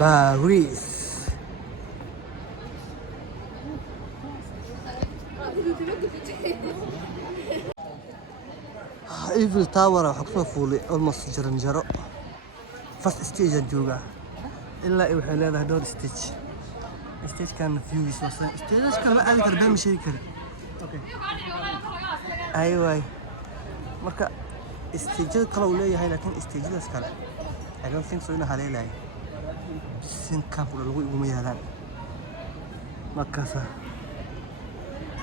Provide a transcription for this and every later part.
باريس. ايفل تاور waxaa kusoo fuulay almost jaranjaro first stage aan joogaa ilaa ay waxay leedahay dhowr stage kan views wasan stage kan ma aadi karo baan sheegi karo okay aywaay marka stage kale uu leeyahay laakiin stagedaas kale I don't think so in haleelay sin camp lagu iguma yaalaan markaasa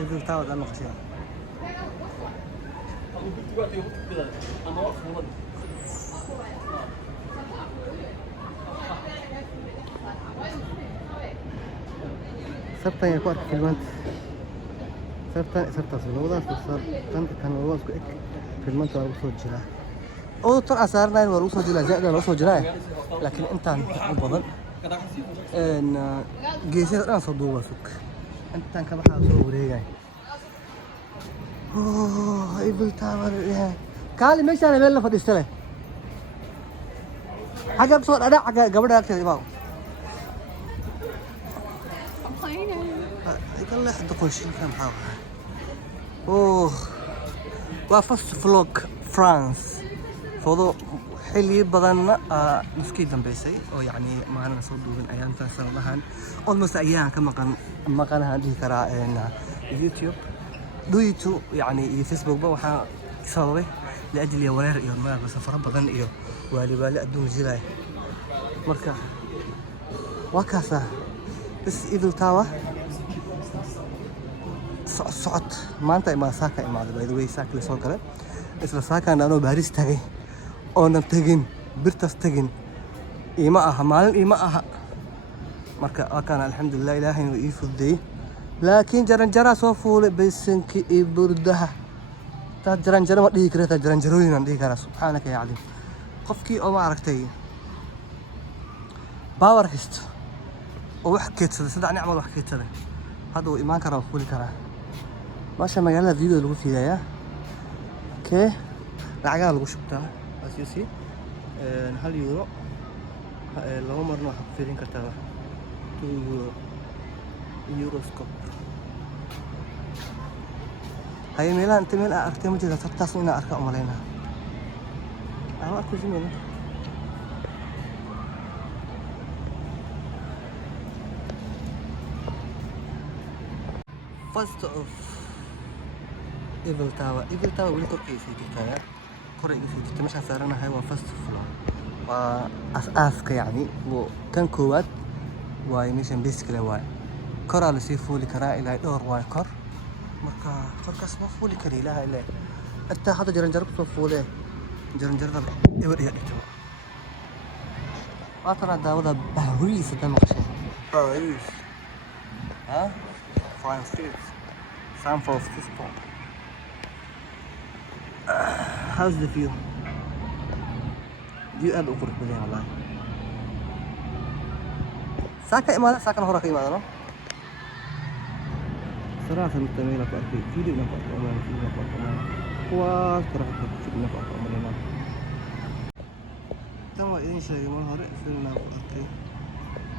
eivil tower aan noqoshay sabtan ku arki filmanta sabtaas labadaas soo kan labadaas ku eg filmanta waa soo jira oo tar asaarnaan waa soo jira zaad waa soo jira laakiin intaan u badan geesada dhan soo duuba suk intaan ka baxaa soo wareegay eivil tower kaali meeshaan meel la fadhiistay xagga soo dhadhac gabadha agteeda baa قال لي حد قوشين كان حاضر وفست فلوك فرانس فوضو حلي بدنا مسكين دمبيسي او يعني معنا صدو من ايام تنسر لهان almost ايام كما كان هذه كرا يوتيوب دويتو يعني فيسبوك بقى وحا سببه لاجل ورير iyo ma safar badan iyo waliba adduun jiray marka wakaasa bas eivil tower socod maanta ima saaka imaado by the way saaka la soo galay isla saaka anoo Paris tagay oo na tagin birtas tagin ima aha maalin ima aha marka akana alxamdulillah ilaahay inuu ii fududeeyay laakiin jaranjara soo fuulay baysanki iyo burdaha ta jaranjara ma dhigi kartaa jaranjarooyin aan dhigi karaa subxaanaka ya caliim qofkii oo ma aragtay power hist oo wax keedsada saddex nicmo wax keedsada hadda uu imaan karaa fuuli karaa maasha magaalada video lagu fiidayaa okay lacagaha lagu shubtaa as you see hal euro laba marna waxaad ku fiirin kartaa 2 euroscope hay meelaan inta meel aragtay ma jirta sabtaas inaan arka u malaynaa aan arko jimeena first of eivil tower weli korkiisa jirtaa korayga jirta meeshaan saaranahay waa first floor waa asaaska yani kan koowaad waa meeshaan basically waa koraa lasii fuuli karaa ilaa dhowr waa kor marka korkaas ma fuuli kara ilaaha ilaa intaa hadda jaranjaro kusoo fuulee jaranjarada eber iyo dhigto waa tana daawada Paris hadda maqashay Paris France San Francisco. How's the view? View aad u qurux badan wallahi. Saaka hore ka imaado no? صراحة مستميلة في أركي فيديو نفق أمان فيديو نفق أمان وصراحة فيديو نفق أمان تم إن شيء ما هرئ فيديو نفق أركي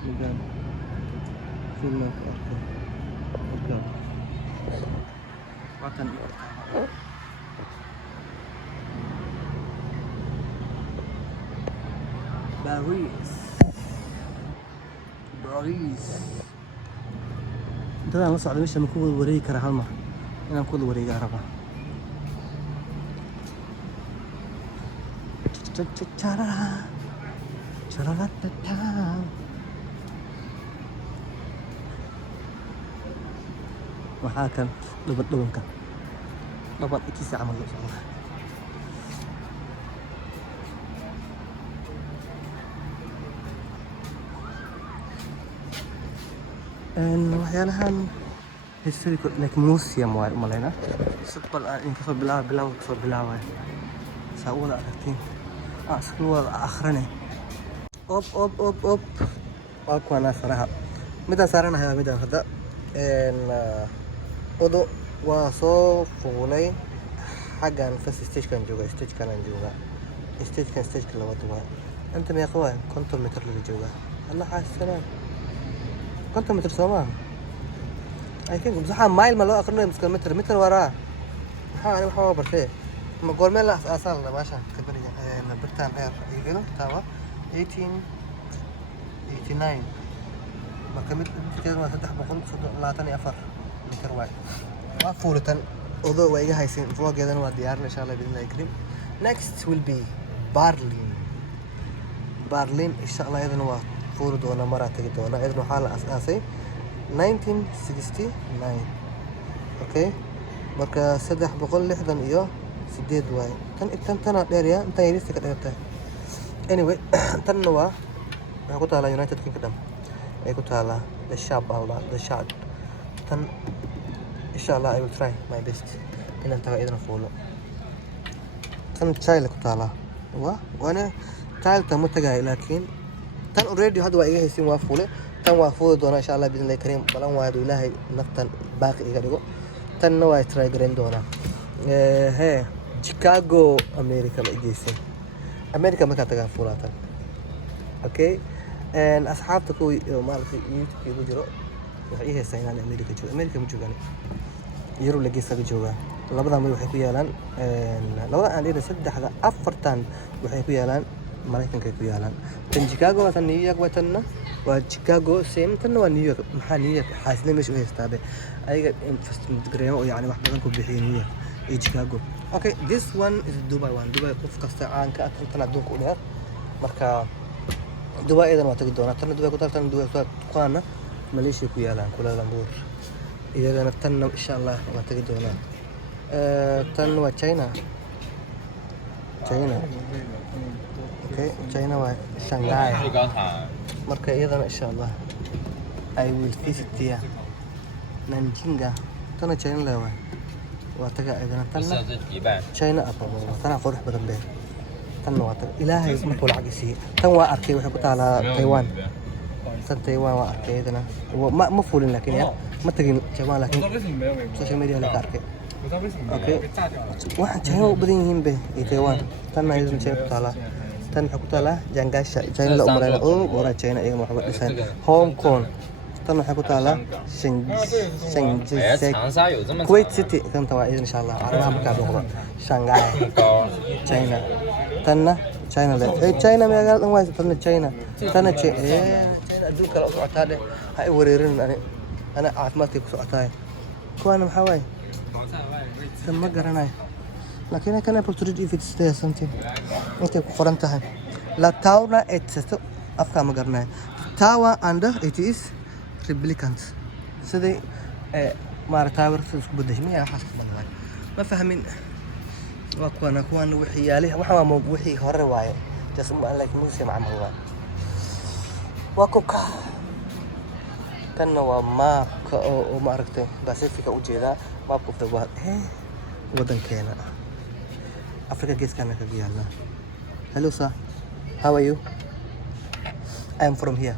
مدام فيديو نفق أركي أركي وطن باريس انت انا صعد مش مكون وري كره هالمر انا مكون وري قربه waxaa kan dhubanka dhaban intiisa camal loo socdaa waxyaalahan historical like museum waay umalayna sibal in kasoo bilaabay saa wada aragtiin iskul wada akhrine op waa kuwana saraha midaan saaranahay waa midaan hadda odo waa soo fuulay xaggan first stagekan jooga stagekanaan jooga stageka labaad waa inta meeqa waay 50 mitir laga jooga alla xaasanaan 50 mitir soo maaha I think بصراحة مايل ما لو أخرنا متر وراه أنا بحاول برفيه ما قول ملا أصلا باشا كبرية برتان إير يقولوا تاوا 1889 ما كملت كده ما فتح بقول لا تاني أفر متر واحد ما فورتن وضوء ويجي هايسين فوق كده نوديارنا إن شاء الله بإذن الله الكريم next will be بارلين إن شاء الله إذا نوا فور دونا مرة تجي دونا إذا نحال أساسي 1969 اوكي marka 360 iyo 8 waay tan dheer ya inta yariista ka dheertay anyway tan waa waxa ku taala United Kingdom ay ku taala the shop tan inshallah I will try my best inaan tago idan fuulo tan child ku taala waana child ta mutagay laakiin tan already hadda waa iga haysin waa fuule tan waa fuuli doona insha Allah bidin kareem balan waado ilaahay naftan baaqi iga dhigo tan waa try garan doona Chicago America ma igeysan America ma ka tagaa fuulatan okay and asxaabta ku maalka YouTube ku jiro waxay heesay inaan America ma joogaan yaro la geeska joogaa labada mid waxay ku yaalaan labada aan dhigay saddexda afartan waxay ku yaalaan Mareykanka ku yaalaan tan Chicago waa New York watanna waa Chicago same tan waa New York maxaa New York xaasna meesha u heystaabe ayaga investment gareemo oo yani wax badan ku bixiyay New York iyo Chicago okay this one is Dubai qof kasta aan ka tan adduunka u dheer marka Dubai idan waa tagi doona tan Dubai ku tartan Dubai ku qaana Malaysia ku yaalaan Kuala Lumpur iyagana tan insha Allah waa tagi doona tan waa China okay China waa Shanghai marka iyadana insha Allah I will visit there Nanjinga tan China leeyahay waa taga iyadana tan China apa tan qurux badan bee tan waa taga ilaahay markuu lacag isiiyo tan waa arkay waxay ku taalaa Taiwan tan Taiwan waa arkay iyadana ma fuulin laakiin ma tagin Japan laakiin social media la arkay okay waxa China u badan yihiin be Taiwan tan iyadana China ku taalaa tan waxa ku taala Jangasha China la umrayna oo wara China iyaga waxa dhisan Hong Kong tan waxa ku taala Shenzhen Kuwait City tan tawa insha Allah araha marka doqdo Shanghai China tanna China la China magaal dhan waa China adduunka la socotaa hay wareerin ana caafimaadka ku socotaa kuwana maxaa waay ma garanay لكن كان بورتريج if it's there something انت قرنتها لا تاونا اتستو افكا ما قرناها تاوا and it is replicant سيدي مار تاور اسكو بدشمي حاسس بدل ما فاهمين كوان وحيالي waxa wixii hore waaye jasmo like museum camal waa wakuka kana waa maapka oo ma aragtay Pacific u jeeda maapka fadwa wadankeena Africa guys kana ka yaalna hello sir how are you I'm from here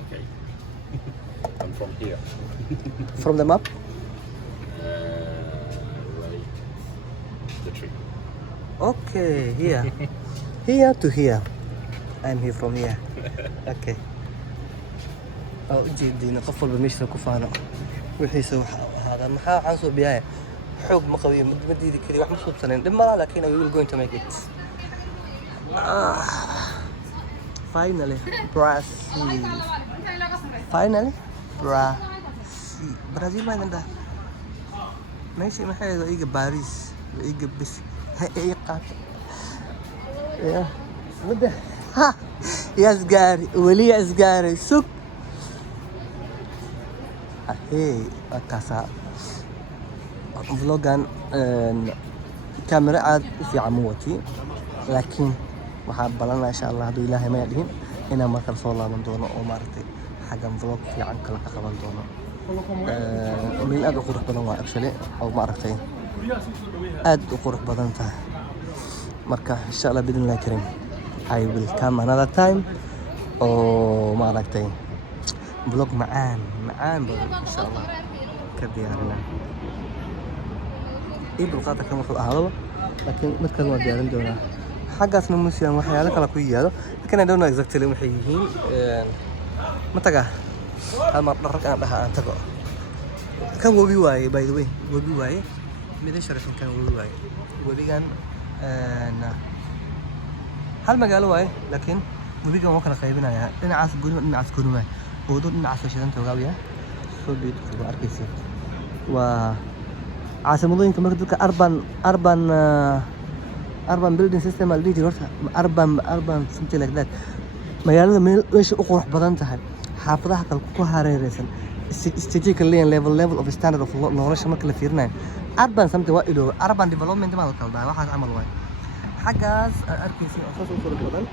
okay I'm from here from the map right the tree okay here to here I'm here from here okay oo jeedina qof walba meesha ku faano wixiisa hada maxaa waxaan soo biyaay xoog ma qabiyo maddiidi kali wax ma suubsaneen dhib malaha laakiin we will going to make it finally Brazil ma inda ماشي ما حاجه ايجا باريس ايجا بس اي قاط يا مده ها يا سجاري ولي سجاري سك هي كاسا فلوجان كاميرا عاد في عموتي لكن waxaa balanaa insha Allah hadduu ilaahay ma yadhihin inaan markale soo laaban doono oo maaragtay xaggan vlog fiican kala ka qaban doono meel aad u qurux badan waa actually oo maaragtay aad u qurux badan tahay marka insha Allah bidnillahi karim I will come another time oo maaragtay vlog macaan badan insha Allah ka diyaarinaa ii dulqaada kama wuxuu ahaadaba laakiin markan waa diyaarin doonaa xaggaasna museum waxyaalo kale ku yaalo laakiin I don't know exactly waxay yihiin ma tagaa hal mar dharka aan dhahaa aan tago kan webi waaye by the way webi waaye midna sharafin kan webi waaye webigan hal magaalo waaye laakiin webigan waa kala qaybinayaa dhinacaas gooni waaye oodo dhinacaas shidanta ogaawiya so beautiful waa arkaysa waa caasimadooyinka marka dadka urban building system al dhigi horta urban something like that magaalada meesha u qurux badan tahay xaafadaha kale ku hareeraysan strategic level of standard of nolosha marka la fiirinayo urban something waa idoo urban development ma la kaldaa waxaas camal waay xaggaas aad arkaysin oo saas u qurux badan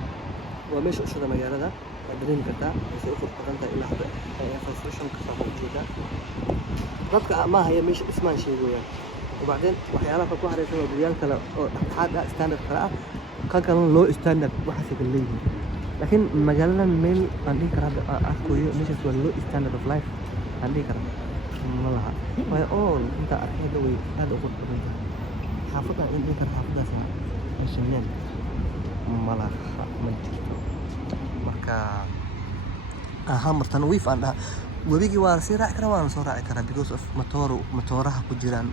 waa meesha ushada magaalada aad dareemi kartaa meesha u qurux badan tahay ilaa hadda construction ka soo jeeda dadka ma haya meesha dhismaan sheegayaan وبعدين وحيانا كل واحد يسوي بريال كلا حاجة ستاندرد كلا كان لو ستاندرد واحد يقول لكن مجالنا ميل عندي كرا أكو مش اسمه لو ستاندرد اوف لايف عندي كرا والله وهي أول أنت أكيد وي هذا أقول لك حافظة إنت كرا حافظة سا عشانين ملا من جرتو مركا أهم تنويف عندها webiga waa si raaci kara waan soo raaci karaa because of matooraha ku jiraan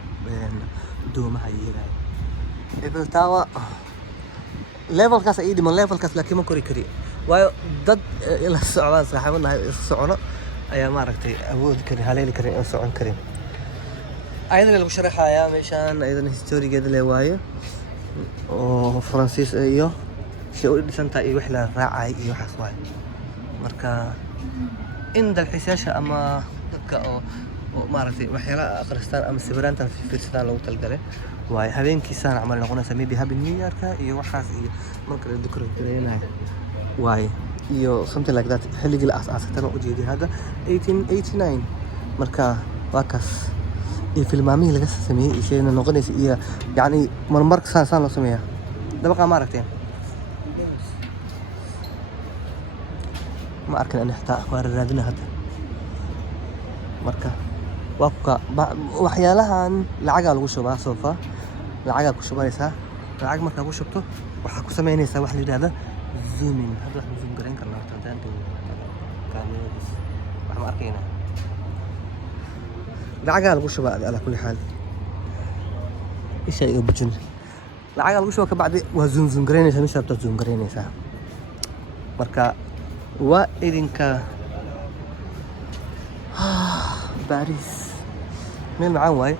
doomaha iyaga Eiffel Tower levelkaas ay dhiman levelkaas laakiin ma kori kari waayo dad ila socdaan saaxiibanahay socono ayaa maaragtay awood kari haleeli karin oo socon karin ayadana lagu sharaxayaa meeshaan ayadana historigeeda le waayo oo Faransiis iyo si u dhisantaa iyo wax la raacay iyo waxaas waayo marka in dalxiisayaasha ama dadka oo maaragtay waxyaalaha akhristaan ama sawiraanta fiirsadaan loogu talgalay waayo habeenkiisaan camal noqonaysa maybe happy new year-ka iyo waxaas iyo marka la decorate gareynayo waayo iyo something like that xilligii la aasaasay u jeediyay hadda 1889 marka waa kaas iyo filmaamihii laga sameeyay iyo shayna noqonaysa iyo yacni marmarka saan loo sameeyaa dabaqa maaragtay ما أركن أن أحتاج وأردنا هذا مركا وابقى وحيالها العجل وشبه سوفا العجل وشبه يسا العجل مركا وشبته وحكوا سمعني يسا واحد هذا زومين هذا راح نزوم قرين كنا تنتين كاميرا بس ما أركينا العجل وشبه على كل حال إيش شيء بجن العجل وشبه كبعد وزوم قرين يسا مش هبت زوم قرين يسا مركا وإذنك باريس مين معاه واي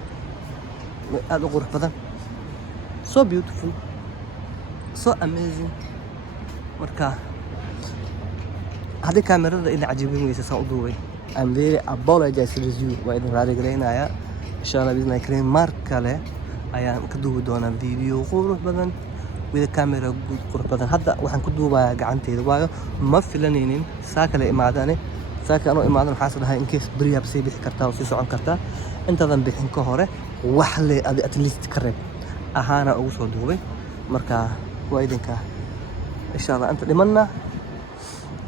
هذا غرف بدن so beautiful so amazing مركا هذه كاميرا اللي عجيبين ويسا سأضوي I'm very apologize to you وإذن راري قلينا يا إن شاء الله بإذن الله كريم ماركا له أيام كدوه دونا فيديو غرف بدن وإذا كاميرا قرب بدن هذا وحن كدوبا قعنتي دوايو ما فيلانين ساكا لإماداني ساكا أنا إمادان حاصل هاي إنكيس بريا بسي بيح كرتا وسي سوعان كرتا أنت ذن بيحن كهورة وحلي أبي أتليست كرب أهانا أوسو دوبي مركا وإذنك إن شاء الله أنت لمنا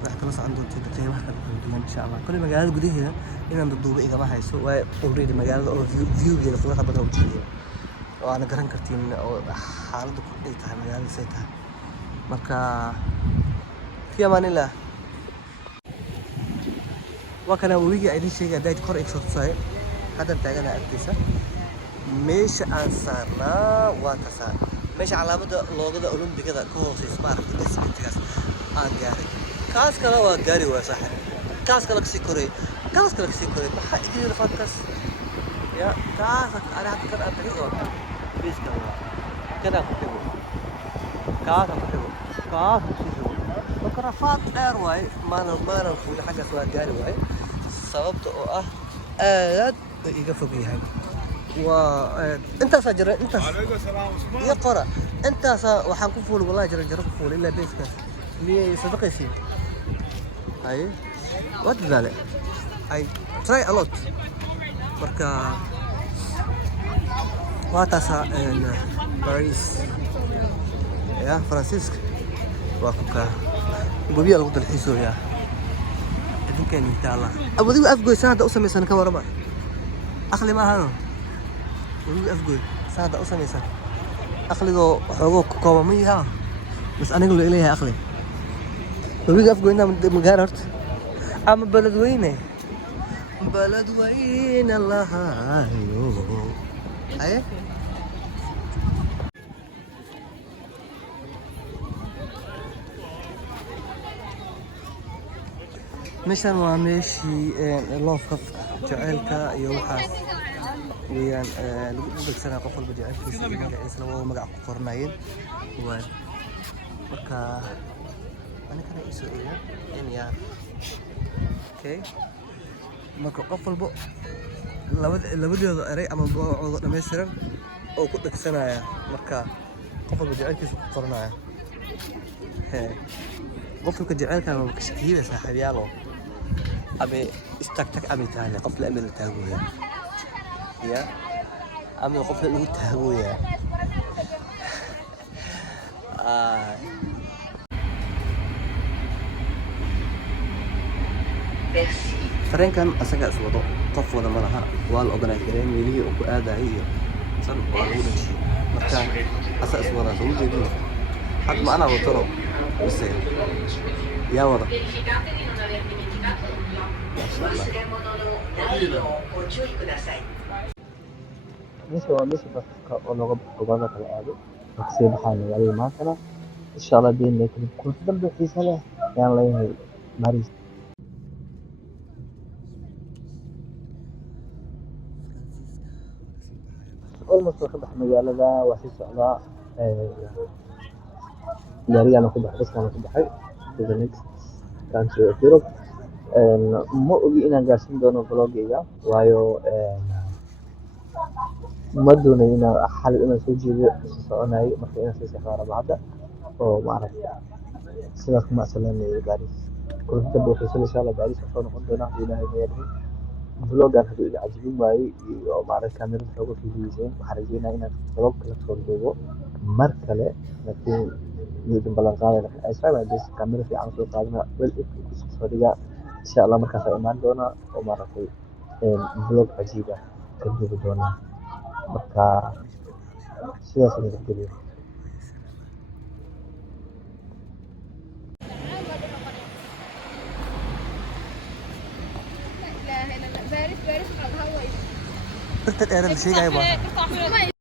راح تلص عنده تدقي واحد إن شاء الله كل مجال قديه هنا إن ندوبي إذا ما هيسو وأوريد مجال أو فيو كذا كلها بدها وجهي وأنا قرن كرتين حالته كل تها مجال سيتها مركا في أمان الله وكان ويجي أي شيء قاعد يقرأ إكسوت صاير هذا بتاعنا أكتسا مش أنصارنا وكسا مش علامة لوجو أولمبي كذا كوسي سمارت بس بتجاس أنجاري كاس كلا وأنجاري وصح كاس كلا كسيكوري ما حد يجي يفكس يا كاس أنا أتكلم عن تريزون بيس كذا كاس ميكروفات اير واي ما نفوي حاجه سواء جاري واي سببته aad bay iga fog yahay waa intaasaa jira intaas iyo qora intaasaa waxaan ku fuuli wallahi jaro ku fuuli ilaa beeskaas miyay sadaqaysiin haye waa dadaale I try a lot marka waa taasaa Paris ya Francisca waa ku kaa gobiya lagu dalxiisooyaa idinkeena inta Allah awadigu afgoy saada u samaysan ka warama aqli ma ahano wadigu afgoy saada u samaysan aqligo xogo ku kooban ma yaha bas aniga loo leeyahay aqli wadigu afgoyna magaar horta ama baladweyne Allah hayo aye meeshan waa meeshii loofka jaceylka iyo waxaas weeyaan lagu dhegsanaa qof walba jaceylkiisa iyo magaciisa waa magac ku qornaayeen waa marka anigana isoo eega in yar okay marka qof walba labadooda eray ama magacooda dhammaystiran oo ku dhegsanaya marka qof walba jaceylkiisa ku qornaya qofka jaceylkan waa ka shaqeeyay saaxiibayaalo أبي استكتك أبي تاني قفل أمي التهوية يا أمي قفل التهوية ترين كان أسجع سوضو قف ولا مرها والأغنى كريم يلي أبو آدا هي صار ولا شيء مكان أساس ولا زوج يدين حتى ما أنا بطلب بس يا وضع meesha waa meesha dadka oo looga gobolada kala aado kasii baxaa magaalada maantana insha allah been laakiin kulka dambe xiisa leh ayaan leeyahay Paris almost ka bax magaalada waa sii socdaa gaarigaan ku baxay baskaan ku baxay to the next country of Europe ma ogi inaan gaarsiin doono vlogayga waayo ma doonayo inaan xal inaan soo jeedo soconayo marka inaan sii safro rabo hadda oo maaragtay sidaas kuma salaamayo Paris kulka buuxisa insha Allah Paris soo noqon doona hadii Ilaahay leeyahay vlogan haduu iga cajibin waayay iyo maaragtay kamerada xogo fiidiyeen waxaan rajeynayaa inaan vlog kala soo duubo mar kale laakiin midin balan qaadana ay sabab bas kamera fiican soo qaadana wal ku soo dhiga insha Allah markaas ay imaan doona oo maaragtay vlog cajiib ah ka duubi doona marka sidaas ayaan rabaa Baaris على الهواء. أنت الأيران شيء جايبه.